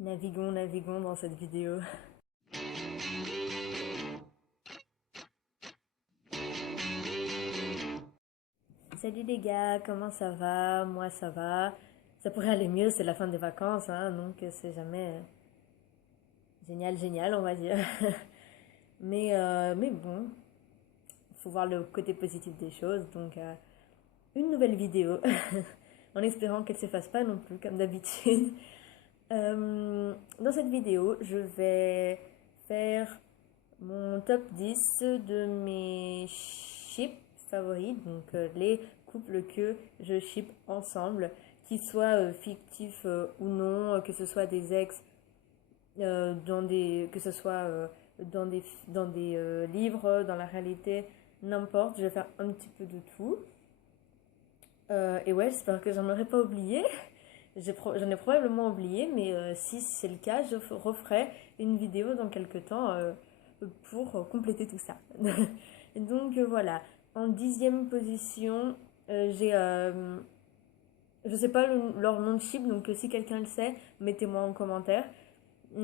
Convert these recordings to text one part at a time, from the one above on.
Naviguons, naviguons dans cette vidéo. Salut les gars, comment ça va? Moi ça va. Ça pourrait aller mieux, c'est la fin des vacances, hein, donc c'est jamais génial, génial, on va dire. Mais bon, faut voir le côté positif des choses, donc une nouvelle vidéo, en espérant qu'elle s'efface pas non plus, comme d'habitude. Dans cette vidéo, je vais faire mon top 10 de mes ships favoris, donc les couples que je ship ensemble, qu'ils soient fictifs ou non, que ce soit des ex, que ce soit dans des livres, dans la réalité, n'importe, je vais faire un petit peu de tout. Et ouais, j'espère que j'en aurais pas oublié. J'en ai probablement oublié, mais si c'est le cas, je referai une vidéo dans quelques temps pour compléter tout ça. Donc voilà, en 10e position, j'ai... je sais pas leur nom de ship, donc si quelqu'un le sait, mettez-moi en commentaire.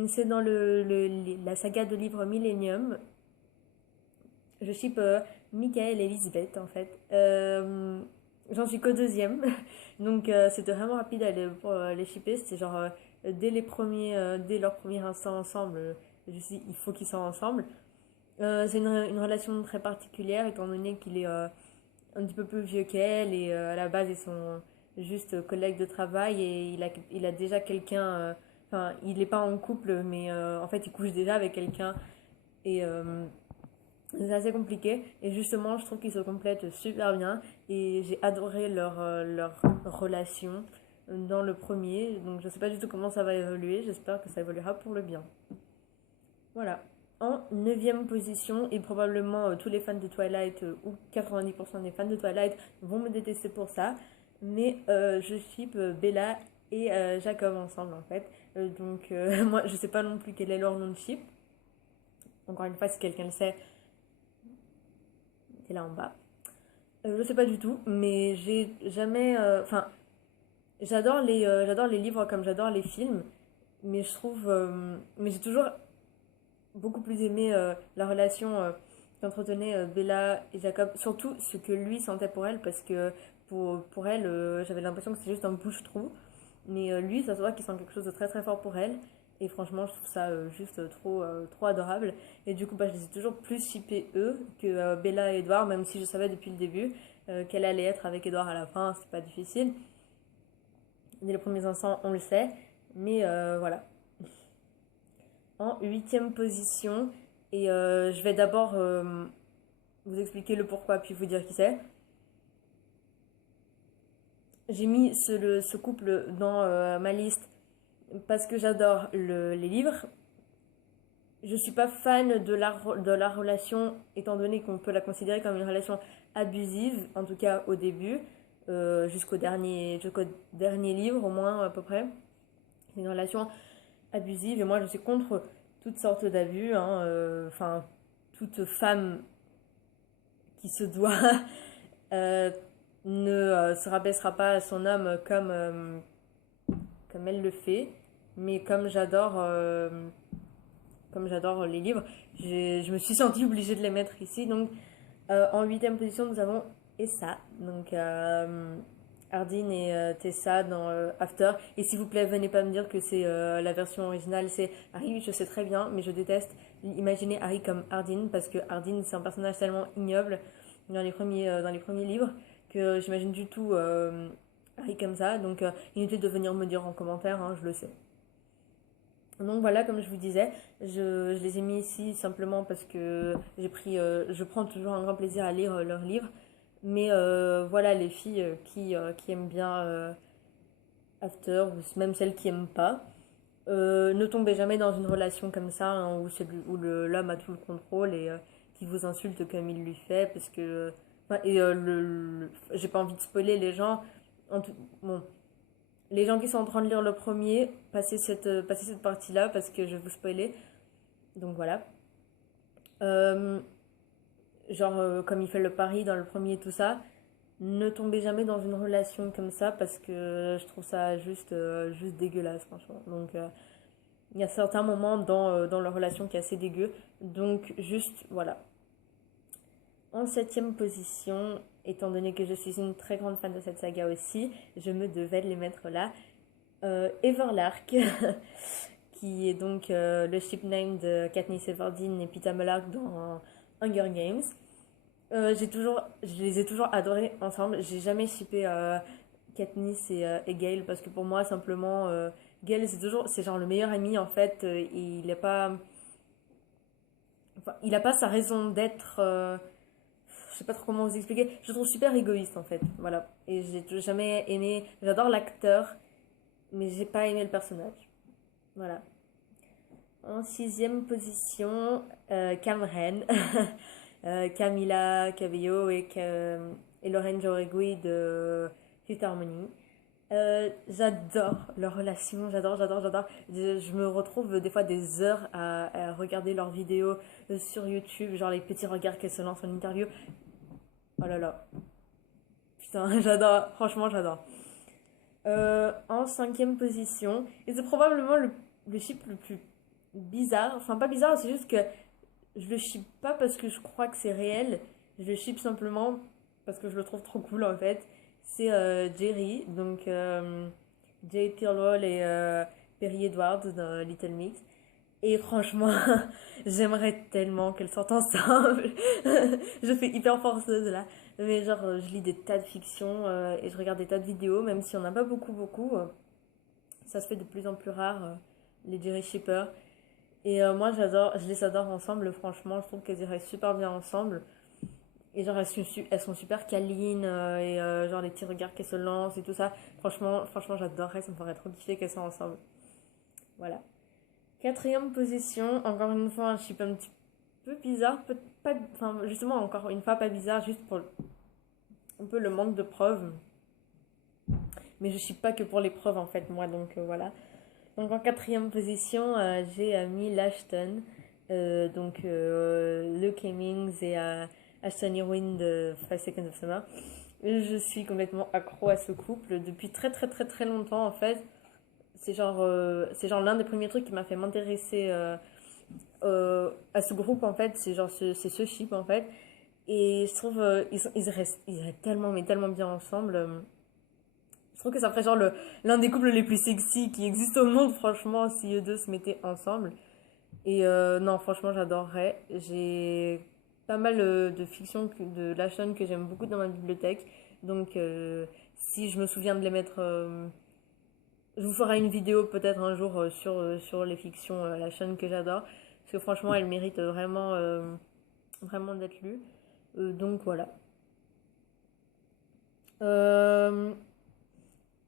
C'est dans la saga de livres Millennium. Je ship Michael et Elizabeth en fait. J'en suis qu'au deuxième, donc c'était vraiment rapide pour les shipper. C'était genre dès leur premier instant ensemble, je me suis dit, il faut qu'ils soient ensemble. C'est une relation très particulière étant donné qu'il est un petit peu plus vieux qu'elle et à la base ils sont juste collègues de travail et il a déjà quelqu'un. Enfin, il n'est pas en couple, mais en fait il couche déjà avec quelqu'un et c'est assez compliqué et justement je trouve qu'ils se complètent super bien et j'ai adoré leur relation dans le premier, donc je sais pas du tout comment ça va évoluer, j'espère que ça évoluera pour le bien. Voilà. En 9e position, et probablement tous les fans de Twilight ou 90% des fans de Twilight vont me détester pour ça, mais je ship Bella et Jacob ensemble en fait. Donc moi je sais pas non plus quel est leur nom de ship. Encore une fois, si quelqu'un le sait, c'est là en bas. Je sais pas du tout, mais j'ai jamais. Enfin, j'adore les livres comme j'adore les films, mais je trouve. Mais j'ai toujours beaucoup plus aimé la relation qu'entretenaient Bella et Jacob, surtout ce que lui sentait pour elle, parce que pour elle, j'avais l'impression que c'était juste un bouche-trou, mais lui, ça se voit qu'il sent quelque chose de très très fort pour elle, et franchement, je trouve ça juste trop adorable. Et du coup, bah, je les ai toujours plus shippés eux que Bella et Edward, même si je savais depuis le début qu'elle allait être avec Edward à la fin, c'est pas difficile. Dès les premiers instants, on le sait, mais voilà. En 8e position, et je vais d'abord vous expliquer le pourquoi, puis vous dire qui c'est. J'ai mis ce couple dans ma liste parce que j'adore les livres. Je suis pas fan de la relation, étant donné qu'on peut la considérer comme une relation abusive, en tout cas au début, jusqu'au dernier livre, au moins à peu près. C'est une relation abusive, et moi je suis contre toutes sortes d'abus, hein, enfin, toute femme qui se doit euh, ne se rabaissera pas à son homme comme elle le fait. Mais comme j'adore les livres, je me suis sentie obligée de les mettre ici. Donc en 8e position, nous avons Essa. Donc Ardine et Tessa dans After. Et s'il vous plaît, venez pas me dire que c'est la version originale, c'est Harry, je sais très bien, mais je déteste imaginer Harry comme Ardine parce que Ardine c'est un personnage tellement ignoble dans les premiers livres que j'imagine du tout Harry comme ça. Donc inutile de venir me dire en commentaire, hein, je le sais. Donc voilà, comme je vous disais, je les ai mis ici simplement parce que je prends toujours un grand plaisir à lire leurs livres. Mais voilà, les filles qui aiment bien After, ou même celles qui aiment pas, ne tombez jamais dans une relation comme ça, hein, où l'homme a tout le contrôle et qui vous insulte comme il lui fait, parce que... Enfin, et j'ai pas envie de spoiler les gens. Bon, les gens qui sont en train de lire le premier, passez cette partie-là parce que je vais vous spoiler. Donc voilà. Euh, genre, comme il fait le pari dans le premier, tout ça, ne tombez jamais dans une relation comme ça parce que je trouve ça juste dégueulasse, franchement. Donc Il y a certains moments dans leur relation qui est assez dégueu. Donc, juste, voilà. En septième position, étant donné que je suis une très grande fan de cette saga aussi, je me devais de les mettre là. Everlark, qui est donc le ship name de Katniss Everdeen et Peeta Mellark dans Hunger Games. Je les ai toujours adorés ensemble. J'ai jamais shippé Katniss et Gale parce que pour moi, simplement, Gale, c'est genre le meilleur ami en fait. Et il est pas. Enfin, il a pas sa raison d'être. Je sais pas trop comment vous expliquer. Je le trouve super égoïste en fait. Voilà. Et j'ai jamais aimé. J'adore l'acteur, mais j'ai pas aimé le personnage. Voilà. En sixième position, Cameron. Camila Cabello et Lauren Jauregui de Fifth Harmony. J'adore leur relation, j'adore. Je me retrouve des fois des heures à regarder leurs vidéos sur YouTube, genre les petits regards qu'elles se lancent en interview. Oh là là, putain, j'adore, franchement j'adore. En cinquième position, et c'est probablement le chip le plus bizarre, enfin pas bizarre, c'est juste que je le ship pas parce que je crois que c'est réel, je le ship simplement parce que je le trouve trop cool en fait. C'est Jerry, donc Jay Tyrrell et Perry Edwards dans Little Mix. Et franchement, j'aimerais tellement qu'elles sortent ensemble. Je fais hyper forceuse là. Mais genre, je lis des tas de fictions et je regarde des tas de vidéos, même si on n'a pas beaucoup. Ça se fait de plus en plus rare, les Jerry Shippers. Et moi, je les adore ensemble, franchement. Je trouve qu'elles iraient super bien ensemble. Et genre, elles sont super câlines et genre les petits regards qu'elles se lancent et tout ça. Franchement, j'adorerais, ça me ferait trop kiffer qu'elles soient ensemble. Voilà. Quatrième position, encore une fois, un chip un petit peu bizarre. Pas, enfin, justement, encore une fois, pas bizarre, juste pour un peu le manque de preuves. Mais je suis pas que pour les preuves en fait, moi, donc voilà. Donc en quatrième position, j'ai mis Lashton, donc Luke Hemmings et Ashton Irwin de 5 Seconds of Summer. Je suis complètement accro à ce couple depuis très longtemps en fait. C'est genre l'un des premiers trucs qui m'a fait m'intéresser à ce groupe en fait. C'est ce ship en fait. Et je trouve ils restent tellement mais tellement bien ensemble. Je trouve que ça ferait genre l'un des couples les plus sexy qui existent au monde, franchement, si eux deux se mettaient ensemble. Et non, franchement, j'adorerais. J'ai pas mal de fictions de Lashon que j'aime beaucoup dans ma bibliothèque. Donc, si je me souviens de les mettre. Je vous ferai une vidéo peut-être un jour sur les fictions Lashon que j'adore. Parce que franchement, elles méritent vraiment d'être lues. Donc voilà.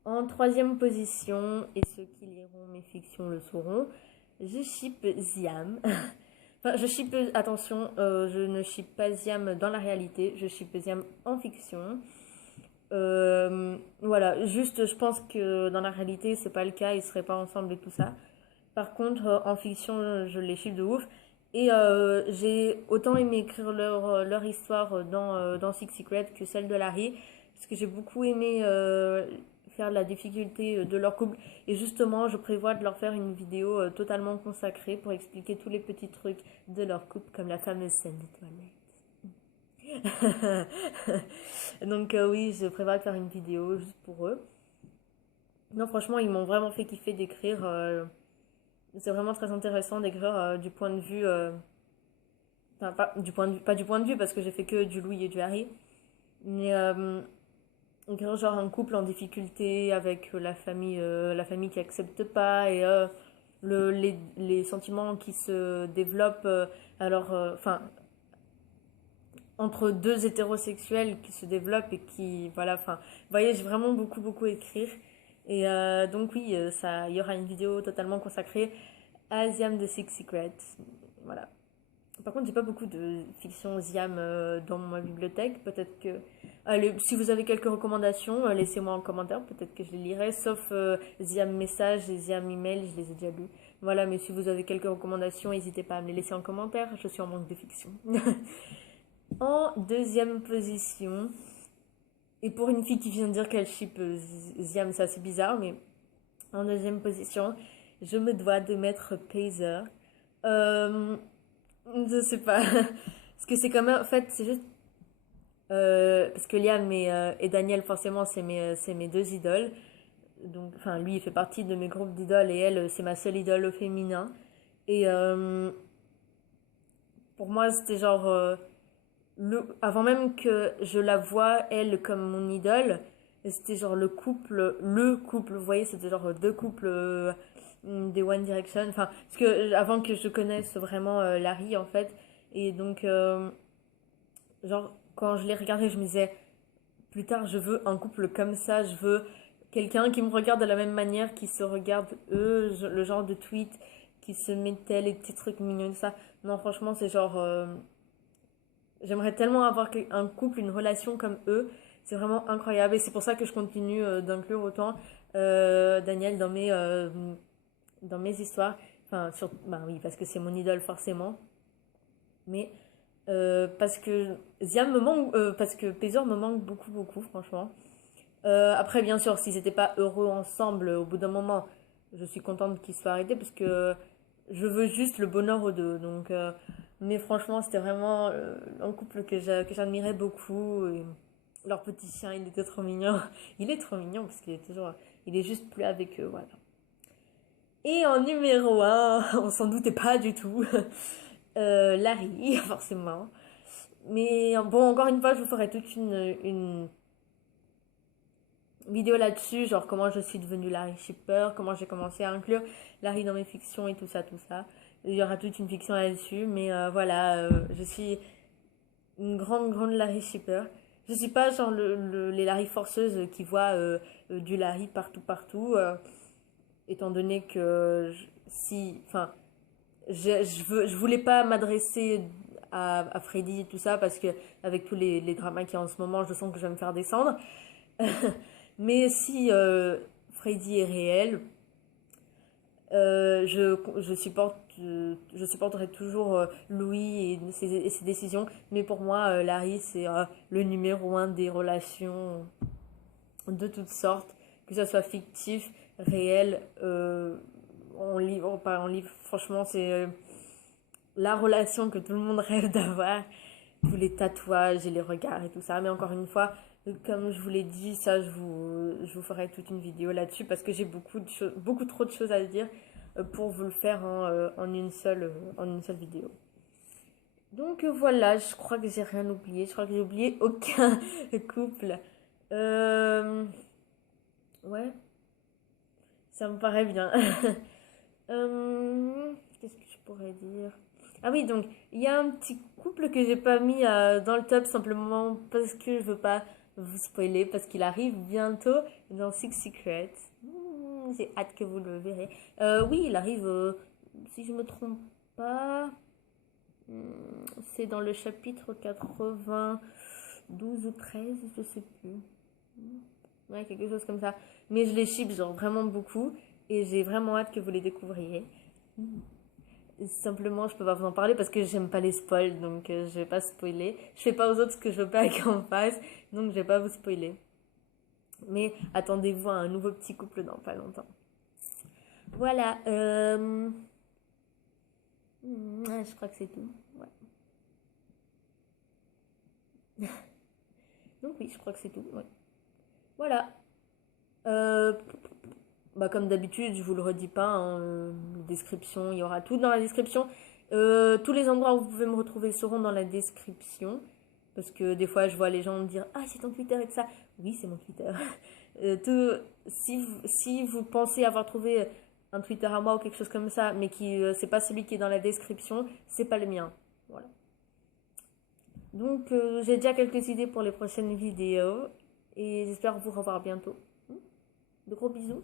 En troisième position, et ceux qui liront mes fictions le sauront, je ship Ziam. Enfin, attention, je ne ship pas Ziam dans la réalité, je ship Ziam en fiction. Voilà, juste je pense que dans la réalité c'est pas le cas, ils seraient pas ensemble et tout ça. Par contre, en fiction, je les ship de ouf. Et j'ai autant aimé écrire leur histoire dans Six Secrets que celle de Larry. Parce que j'ai beaucoup aimé faire la difficulté de leur couple. Et justement, je prévois de leur faire une vidéo totalement consacrée pour expliquer tous les petits trucs de leur couple, comme la fameuse scène de toilette. Donc oui, je prévois de faire une vidéo juste pour eux. Non, franchement, ils m'ont vraiment fait kiffer d'écrire. C'est vraiment très intéressant d'écrire du point de vue... enfin, pas du point de vue, parce que j'ai fait que du Louis et du Harry. Mais écrire genre un couple en difficulté avec la famille qui accepte pas et les sentiments qui se développent enfin entre deux hétérosexuels qui se développent et qui voilà, enfin vous voyez, j'ai vraiment beaucoup écrire et donc oui, il y aura une vidéo totalement consacrée à Ziam de Six Secrets. Voilà. Par contre, j'ai pas beaucoup de fiction Ziam dans ma bibliothèque. Peut-être que. Allez, si vous avez quelques recommandations, laissez-moi en commentaire. Peut-être que je les lirai. Sauf Ziam message et Ziam email, je les ai déjà lus. Voilà, mais si vous avez quelques recommandations, n'hésitez pas à me les laisser en commentaire. Je suis en manque de fiction. En deuxième position, et pour une fille qui vient de dire qu'elle ship Ziam, c'est assez bizarre, mais en deuxième position, je me dois de mettre Pazer. Je sais pas. Parce que c'est quand même, en fait, c'est juste. Parce que Liam et Daniel, forcément, c'est mes deux idoles. Donc, enfin, lui, il fait partie de mes groupes d'idoles et elle, c'est ma seule idole au féminin. Et pour moi, c'était genre. Avant même que je la voie, elle, comme mon idole, c'était genre le couple, vous voyez, c'était genre deux couples des One Direction. Enfin, parce que avant que je connaisse vraiment Larry, en fait. Et donc, genre, quand je l'ai regardé, je me disais, plus tard, je veux un couple comme ça, je veux quelqu'un qui me regarde de la même manière, qui se regarde eux, le genre de tweet, qui se mettait les petits trucs mignons, tout ça. Non, franchement, c'est genre. J'aimerais tellement avoir un couple, une relation comme eux. C'est vraiment incroyable. Et c'est pour ça que je continue d'inclure autant Daniel dans mes histoires. Enfin, bah oui, parce que c'est mon idole forcément. Mais parce que Ziam me manque, parce que Pezor me manque beaucoup, beaucoup, franchement. Après, bien sûr, s'ils n'étaient pas heureux ensemble, au bout d'un moment, je suis contente qu'ils soient arrêtés parce que je veux juste le bonheur aux deux. Donc, mais franchement, c'était vraiment un couple que j'admirais beaucoup. Et leur petit chien, il était trop mignon. Il est trop mignon parce qu'il est toujours, il est juste plus avec eux, voilà. Et en numéro un, on s'en doutait pas du tout, Larry, forcément. Mais bon, encore une fois, je vous ferai toute une vidéo là-dessus, genre comment je suis devenue Larry Shipper, comment j'ai commencé à inclure Larry dans mes fictions et tout ça, tout ça. Il y aura toute une fiction là-dessus, mais voilà, je suis une grande, grande Larry Shipper. Je suis pas genre les Larry forceuses qui voient du Larry partout, partout, étant donné que si, enfin, je voulais pas m'adresser à Freddy et tout ça parce que avec tous les dramas qu'il y a en ce moment, je sens que je vais me faire descendre. Mais si Freddy est réel, je supporterai toujours Louis et ses décisions. Mais pour moi, Larry, c'est le numéro un des relations de toutes sortes, que ce soit fictif, réel, en livre, pas en livre. Franchement, c'est la relation que tout le monde rêve d'avoir. Tous les tatouages et les regards et tout ça. Mais encore une fois, comme je vous l'ai dit, ça, je vous ferai toute une vidéo là-dessus parce que j'ai beaucoup trop de choses à dire pour vous le faire en en une seule vidéo. Donc voilà, je crois que j'ai rien oublié. Je crois que j'ai oublié aucun couple. Ouais, ça me paraît bien. Qu'est-ce que je pourrais dire? Ah oui, donc il y a un petit couple que j'ai pas mis dans le top simplement parce que je veux pas vous spoiler, parce qu'il arrive bientôt dans Six Secrets. J'ai hâte que vous le verrez. Oui, il arrive, si je me trompe pas, c'est dans le chapitre 92 ou 13, je sais plus. Ouais, quelque chose comme ça. Mais je les ship genre vraiment beaucoup et j'ai vraiment hâte que vous les découvriez. Simplement, je peux pas vous en parler parce que j'aime pas les spoils, donc je vais pas spoiler. Je fais pas aux autres ce que je veux pas qu'on fasse, donc je vais pas vous spoiler. Mais attendez-vous à un nouveau petit couple dans pas longtemps. Voilà. Je crois que c'est tout. Ouais. Donc oui, je crois que c'est tout. Ouais. Voilà. Euh, Bah, comme d'habitude, je vous le redis pas, hein, description, il y aura tout dans la description. Tous les endroits où vous pouvez me retrouver seront dans la description. Parce que des fois, je vois les gens me dire, ah, c'est ton Twitter et tout ça. Oui, c'est mon Twitter. Si vous pensez avoir trouvé un Twitter à moi ou quelque chose comme ça, mais qui c'est pas celui qui est dans la description, c'est pas le mien. Voilà. Donc, j'ai déjà quelques idées pour les prochaines vidéos. Et j'espère vous revoir bientôt. De gros bisous.